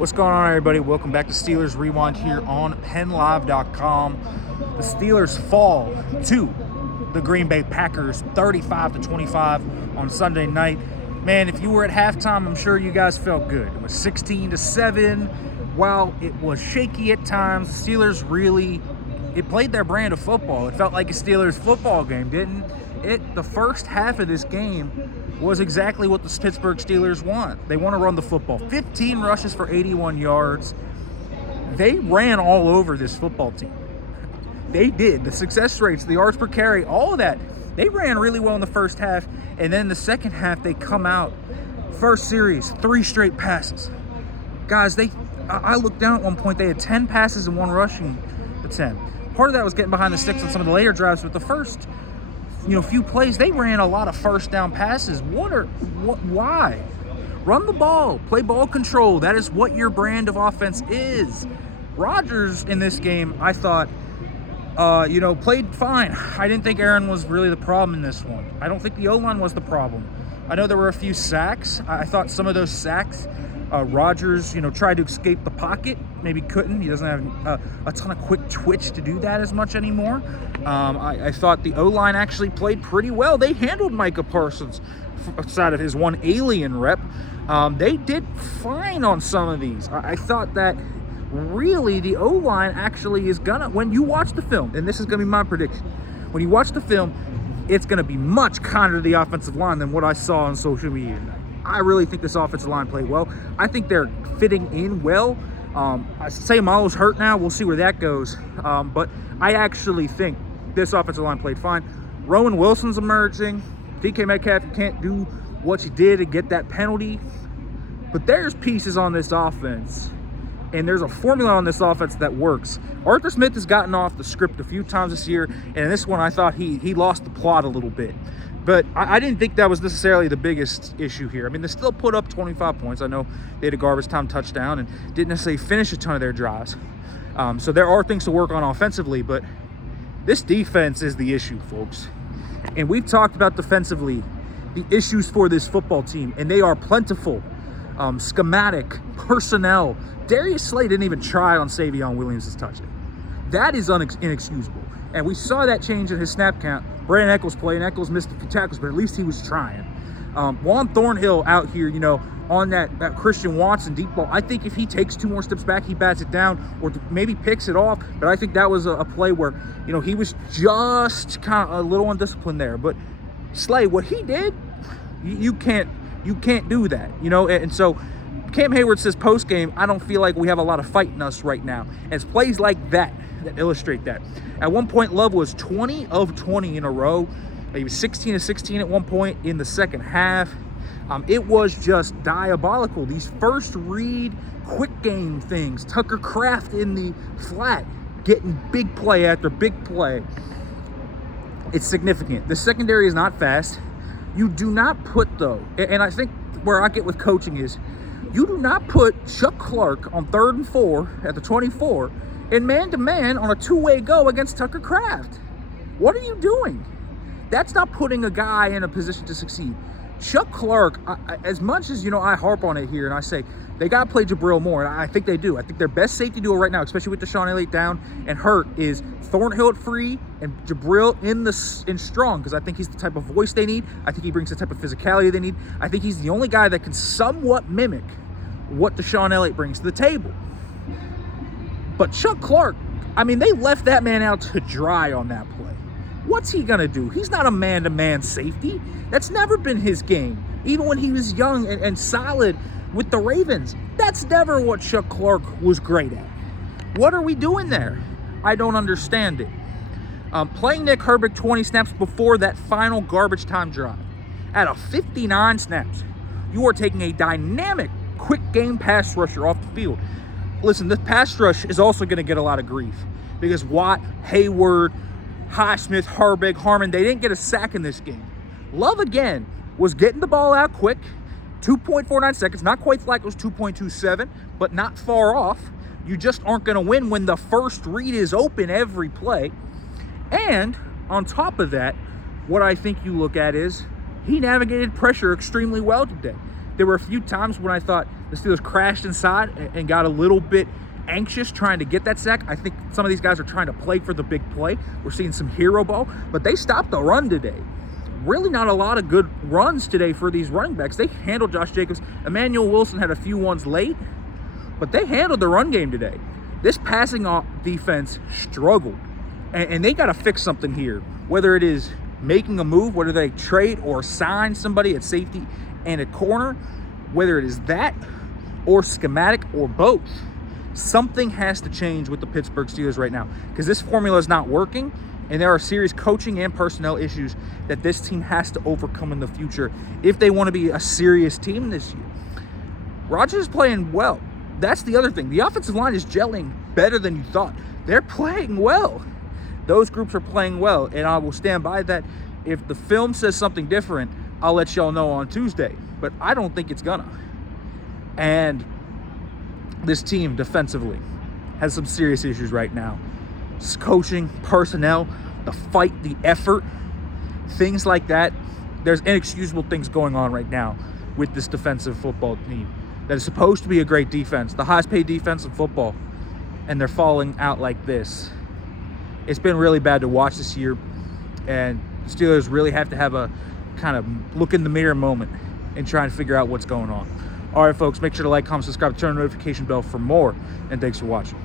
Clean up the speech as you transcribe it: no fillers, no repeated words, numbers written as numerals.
What's going on, everybody? Welcome back to Steelers Rewind here on PennLive.com. The Steelers fall to the Green Bay Packers 35-25 on Sunday night. Man, if you were at halftime, I'm sure you guys felt good. It was 16-7. While it was shaky at times, the Steelers it played their brand of football. It felt like a Steelers football game, didn't it? The first half of this game was exactly what the Pittsburgh Steelers want. They want to run the football. 15 rushes for 81 yards. They ran all over this football team. They did. The success rates, the yards per carry, all of that. They ran really well in the first half. And then the second half, they come out. First series, 3 straight passes. Guys, I looked down at one point. They had 10 passes and 1 rushing attempt. Part of that was getting behind the sticks on some of the later drives, but the first few plays, they ran a lot of first down passes. Why? Run the ball, play ball control. That is what your brand of offense is. Rodgers in this game, I thought, played fine. I didn't think Aaron was really the problem in this one. I don't think the O-line was the problem. I know there were a few sacks. I thought some of those sacks, Rodgers, tried to escape the pocket, maybe couldn't. He doesn't have a ton of quick twitch to do that as much anymore. I thought the O-line actually played pretty well. They handled Micah Parsons outside of his one alien rep. They did fine on some of these. I thought that really the O-line actually is gonna, when you watch the film, and this is gonna be my prediction, when you watch the film, it's gonna be much kinder to the offensive line than what I saw on social media tonight. I really think this offensive line played well. I think they're fitting in well. I say Malo's hurt now. We'll see where that goes. But I actually think this offensive line played fine. Rowan Wilson's emerging. DK Metcalf can't do what he did and get that penalty. But there's pieces on this offense, and there's a formula on this offense that works. Arthur Smith has gotten off the script a few times this year, and in this one I thought he lost the plot a little bit. But I didn't think that was necessarily the biggest issue here. I mean, they still put up 25 points. I know they had a garbage time touchdown and didn't necessarily finish a ton of their drives. So there are things to work on offensively, but this defense is the issue, folks. And we've talked about defensively the issues for this football team, and they are plentiful. Schematic, personnel. Darius Slay didn't even try on Savion Williams' touchdown. That is inexcusable. And we saw that change in his snap count. Brandon Echols played, and Echols missed a few tackles, but at least he was trying. Juan Thornhill out here, on that Christian Watson deep ball. I think if he takes 2 more steps back, he bats it down or maybe picks it off. But I think that was a play where, he was just kind of a little undisciplined there. But Slay, what he did, you can't do that, And so Cam Hayward says post-game, I don't feel like we have a lot of fight in us right now. And it's plays like that illustrate that. At one point, Love was 20 of 20 in a row. He was 16 of 16 at one point in the second half. It was just diabolical. These first read, quick game things. Tucker Kraft in the flat, getting big play after big play. It's significant. The secondary is not fast. You do not put, though, and I think where I get with coaching is, you do not put Chuck Clark on 3rd and 4 at the 24 and man-to-man on a 2-way go against Tucker Kraft. What are you doing? That's not putting a guy in a position to succeed. Chuck Clark, as much as, I harp on it here and I say they got to play Jabril more, and I think they do. I think their best safety duo right now, especially with Deshaun Elliott down and hurt, is Thornhill at free and Jabril in strong, because I think he's the type of voice they need. I think he brings the type of physicality they need. I think he's the only guy that can somewhat mimic what Deshaun Elliott brings to the table. But Chuck Clark, they left that man out to dry on that play. What's he going to do? He's not a man-to-man safety. That's never been his game. Even when he was young and solid with the Ravens, that's never what Chuck Clark was great at. What are we doing there? I don't understand it. Playing Nick Herbig 20 snaps before that final garbage time drive. At a 59 snaps, you are taking a dynamic, quick game pass rusher off the field. Listen, this pass rush is also going to get a lot of grief because Watt, Hayward, Highsmith, Herbig, Harmon, they didn't get a sack in this game. Love, again, was getting the ball out quick, 2.49 seconds, not quite like it was 2.27, but not far off. You just aren't going to win when the first read is open every play. And on top of that, what I think you look at is he navigated pressure extremely well today. There were a few times when I thought The Steelers crashed inside and got a little bit anxious trying to get that sack. I think some of these guys are trying to play for the big play. We're seeing some hero ball, but they stopped the run today. Really not a lot of good runs today for these running backs. They handled Josh Jacobs. Emmanuel Wilson had a few ones late, but they handled the run game today. This passing defense struggled, and they got to fix something here, whether it is making a move, whether they trade or sign somebody at safety and at corner, whether it is that or schematic or both. Something has to change with the Pittsburgh Steelers right now, because this formula is not working, and there are serious coaching and personnel issues that this team has to overcome in the future if they want to be a serious team this year. Rodgers is playing well. That's the other thing. The offensive line is gelling better than you thought. They're playing well. Those groups are playing well, and I will stand by that. If the film says something different, I'll let y'all know on Tuesday, but I don't think it's gonna. And this team defensively has some serious issues right now. Coaching, personnel, the fight, the effort, things like that. There's inexcusable things going on right now with this defensive football team that is supposed to be a great defense, the highest paid defense in football, and they're falling out like this. It's been really bad to watch this year, and Steelers really have to have a kind of look in the mirror moment and try and figure out what's going on. All right, folks, make sure to like, comment, subscribe, turn the notification bell for more, and thanks for watching.